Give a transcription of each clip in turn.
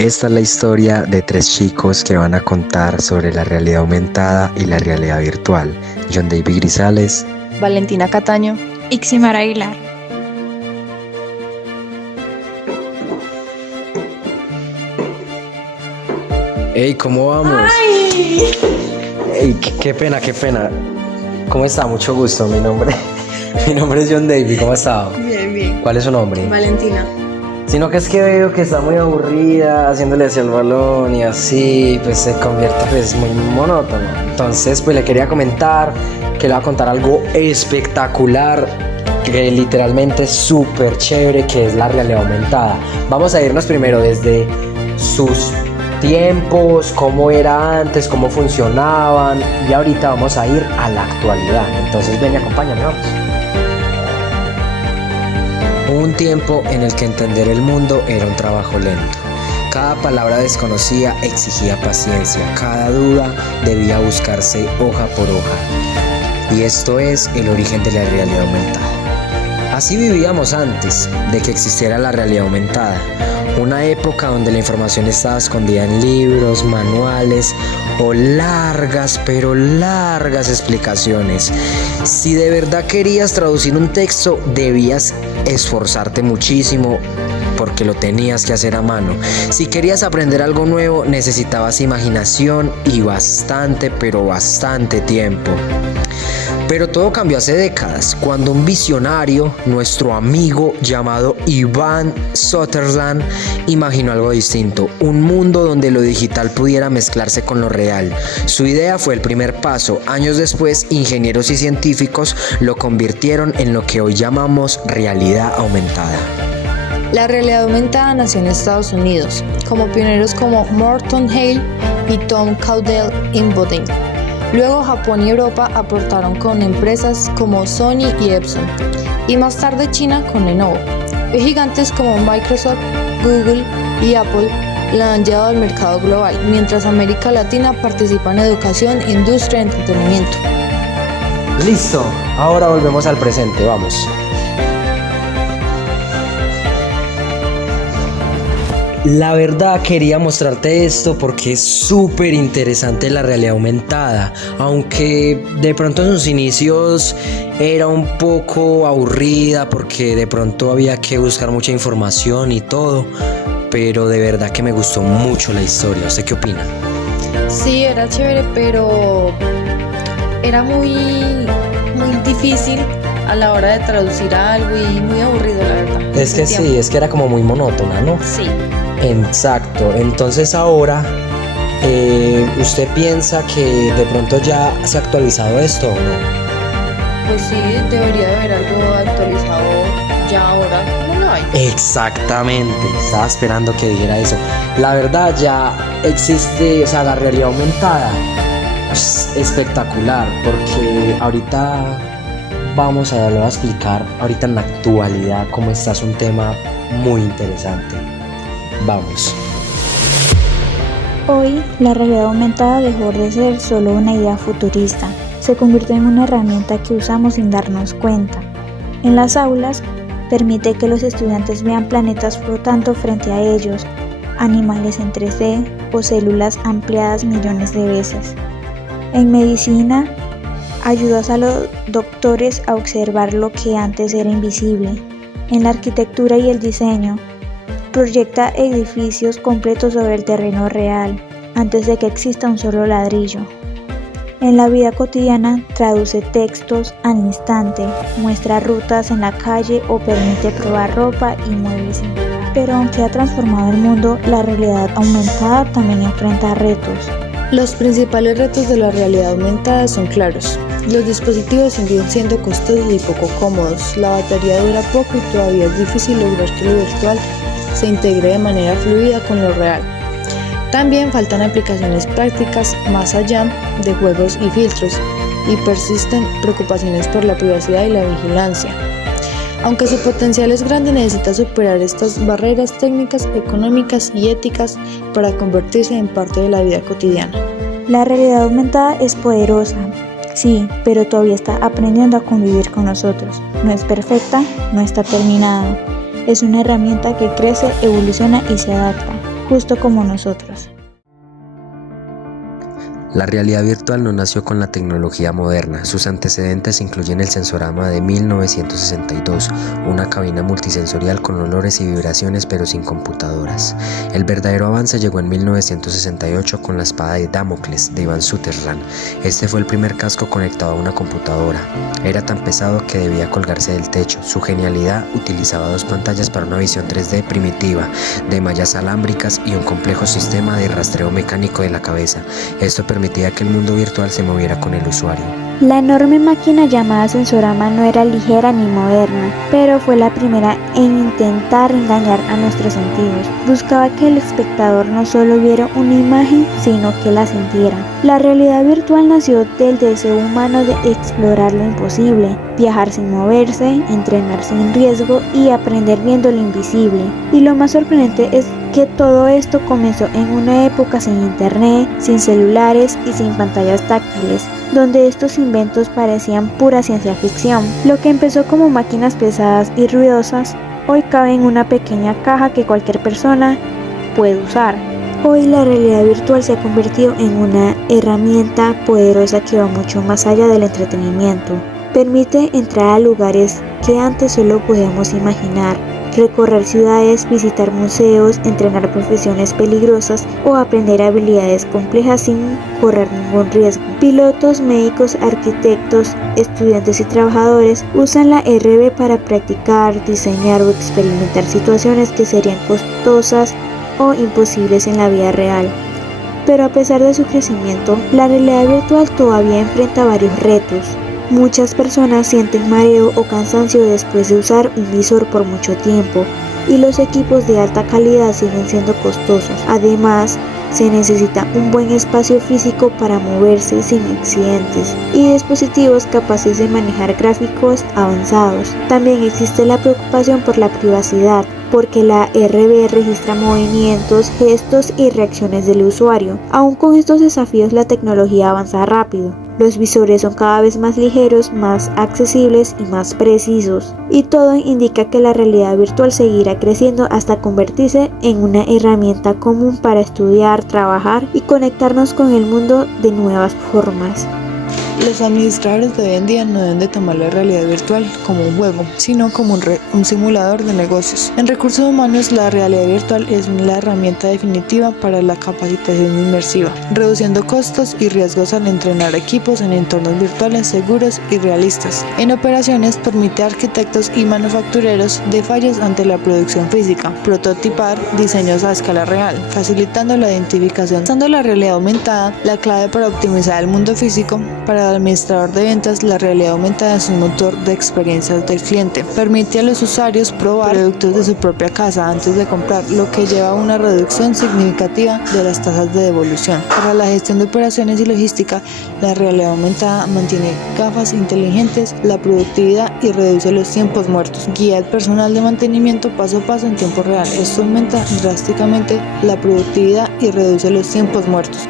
Esta es la historia de tres chicos que van a contar sobre la realidad aumentada y la realidad virtual. John David Grisales, Valentina Cataño, Iximar Aguilar. Hey, ¿cómo vamos? ¡Ay! Hey, qué pena. ¿Cómo está? Mucho gusto, mi nombre es John David, ¿cómo ha estado? Bien. ¿Cuál es su nombre? Valentina. Sino que es que veo que está muy aburrida haciéndole hacia el balón y así, pues se convierte pues muy monótono. Entonces, pues le quería comentar que le voy a contar algo espectacular, que literalmente es súper chévere, que es la realidad aumentada. Vamos a irnos primero desde sus tiempos, cómo era antes, cómo funcionaban, y ahorita vamos a ir a la actualidad. Entonces ven y acompáñame, vamos. Hubo un tiempo en el que entender el mundo era un trabajo lento. Cada palabra desconocida exigía paciencia, cada duda debía buscarse hoja por hoja. Y esto es el origen de la realidad aumentada. Así vivíamos antes de que existiera la realidad aumentada. Una época donde la información estaba escondida en libros, manuales o largas explicaciones. Si de verdad querías traducir un texto, debías esforzarte muchísimo porque lo tenías que hacer a mano. Si querías aprender algo nuevo, necesitabas imaginación y bastante tiempo. Pero todo cambió hace décadas, cuando un visionario, nuestro amigo llamado Ivan Sutherland, imaginó algo distinto, un mundo donde lo digital pudiera mezclarse con lo real. Su idea fue el primer paso. Años después, ingenieros y científicos lo convirtieron en lo que hoy llamamos realidad aumentada. La realidad aumentada nació en Estados Unidos, como pioneros como Morton Hale y Tom Caudell en Boden. Luego Japón y Europa aportaron con empresas como Sony y Epson, y más tarde China con Lenovo. Hoy gigantes como Microsoft, Google y Apple la han llevado al mercado global, mientras América Latina participa en educación, industria y entretenimiento. Listo, ahora volvemos al presente, vamos. La verdad quería mostrarte esto porque es súper interesante la realidad aumentada, aunque de pronto en sus inicios era un poco aburrida porque de pronto había que buscar mucha información y todo, pero de verdad que me gustó mucho la historia. ¿Usted qué opina? Sí, era chévere, pero era muy difícil a la hora de traducir algo y muy aburrido, la verdad. Es que sí, es que era como muy monótona, ¿no? Sí. Exacto, entonces ahora ¿usted piensa que de pronto ya se ha actualizado esto o no? Pues sí, debería de haber algo actualizado ya ahora. No lo hay. Exactamente, estaba esperando que dijera eso. La verdad ya existe, o sea, la realidad aumentada es espectacular, porque ahorita vamos a explicar ahorita en la actualidad cómo está, es un tema muy interesante. Vamos. Hoy, la realidad aumentada dejó de ser solo una idea futurista. Se convirtió en una herramienta que usamos sin darnos cuenta. En las aulas, permite que los estudiantes vean planetas flotando frente a ellos, animales en 3D o células ampliadas millones de veces. En medicina, ayudas a los doctores a observar lo que antes era invisible. En la arquitectura y el diseño, proyecta edificios completos sobre el terreno real, antes de que exista un solo ladrillo. En la vida cotidiana, traduce textos al instante, muestra rutas en la calle o permite probar ropa y muebles. Pero aunque ha transformado el mundo, la realidad aumentada también enfrenta retos. Los principales retos de la realidad aumentada son claros. Los dispositivos siguen siendo costosos y poco cómodos, la batería dura poco y todavía es difícil lograr que lo virtual se integre de manera fluida con lo real. También faltan aplicaciones prácticas más allá de juegos y filtros, y persisten preocupaciones por la privacidad y la vigilancia. Aunque su potencial es grande, necesita superar estas barreras técnicas, económicas y éticas para convertirse en parte de la vida cotidiana. La realidad aumentada es poderosa, sí, pero todavía está aprendiendo a convivir con nosotros. No es perfecta, no está terminada. Es una herramienta que crece, evoluciona y se adapta. justo como nosotros. La realidad virtual no nació con la tecnología moderna. Sus antecedentes incluyen el Sensorama de 1962, una cabina multisensorial con olores y vibraciones pero sin computadoras. El verdadero avance llegó en 1968 con la espada de Damocles de Ivan Sutherland. Este fue el primer casco conectado a una computadora. Era tan pesado que debía colgarse del techo. Su genialidad utilizaba 2 pantallas para una visión 3D primitiva, de mallas alámbricas y un complejo sistema de rastreo mecánico de la cabeza. Esto permitía que el mundo virtual se moviera con el usuario. La enorme máquina llamada Sensorama no era ligera ni moderna, pero fue la primera en intentar engañar a nuestros sentidos. Buscaba que el espectador no solo viera una imagen, sino que la sintiera. La realidad virtual nació del deseo humano de explorar lo imposible, viajar sin moverse, entrenar sin riesgo y aprender viendo lo invisible. Y lo más sorprendente es que todo esto comenzó en una época sin internet, sin celulares y sin pantallas táctiles, donde estos inventos parecían pura ciencia ficción. Lo que empezó como máquinas pesadas y ruidosas, hoy cabe en una pequeña caja que cualquier persona puede usar. Hoy la realidad virtual se ha convertido en una herramienta poderosa que va mucho más allá del entretenimiento. Permite entrar a lugares que antes solo podíamos imaginar, recorrer ciudades, visitar museos, entrenar profesiones peligrosas o aprender habilidades complejas sin correr ningún riesgo. Pilotos, médicos, arquitectos, estudiantes y trabajadores usan la RV para practicar, diseñar o experimentar situaciones que serían costosas o imposibles en la vida real. Pero a pesar de su crecimiento, la realidad virtual todavía enfrenta varios retos. Muchas personas sienten mareo o cansancio después de usar un visor por mucho tiempo, y los equipos de alta calidad siguen siendo costosos. Además, se necesita un buen espacio físico para moverse sin accidentes y dispositivos capaces de manejar gráficos avanzados. También existe la preocupación por la privacidad, porque la RV registra movimientos, gestos y reacciones del usuario. Aún con estos desafíos, la tecnología avanza rápido. Los visores son cada vez más ligeros, más accesibles y más precisos, y todo indica que la realidad virtual seguirá creciendo hasta convertirse en una herramienta común para estudiar, trabajar y conectarnos con el mundo de nuevas formas. Los administradores de hoy en día no deben de tomar la realidad virtual como un juego, sino como un simulador de negocios. En recursos humanos, la realidad virtual es la herramienta definitiva para la capacitación inmersiva, reduciendo costos y riesgos al entrenar equipos en entornos virtuales seguros y realistas. En operaciones, permite a arquitectos y manufactureros de fallos ante la producción física, prototipar diseños a escala real, facilitando la identificación. Usando la realidad aumentada, la clave para optimizar el mundo físico. Para el administrador de ventas, la realidad aumentada es un motor de experiencias del cliente. Permite a los usuarios probar productos de su propia casa antes de comprar, lo que lleva a una reducción significativa de las tasas de devolución. Para la gestión de operaciones y logística, la realidad aumentada mantiene gafas inteligentes, la productividad y reduce los tiempos muertos. Guía al personal de mantenimiento paso a paso en tiempo real. Esto aumenta drásticamente la productividad y reduce los tiempos muertos.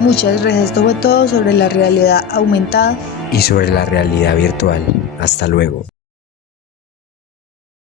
Muchas gracias, esto fue todo sobre la realidad aumentada Y sobre la realidad virtual. Hasta luego.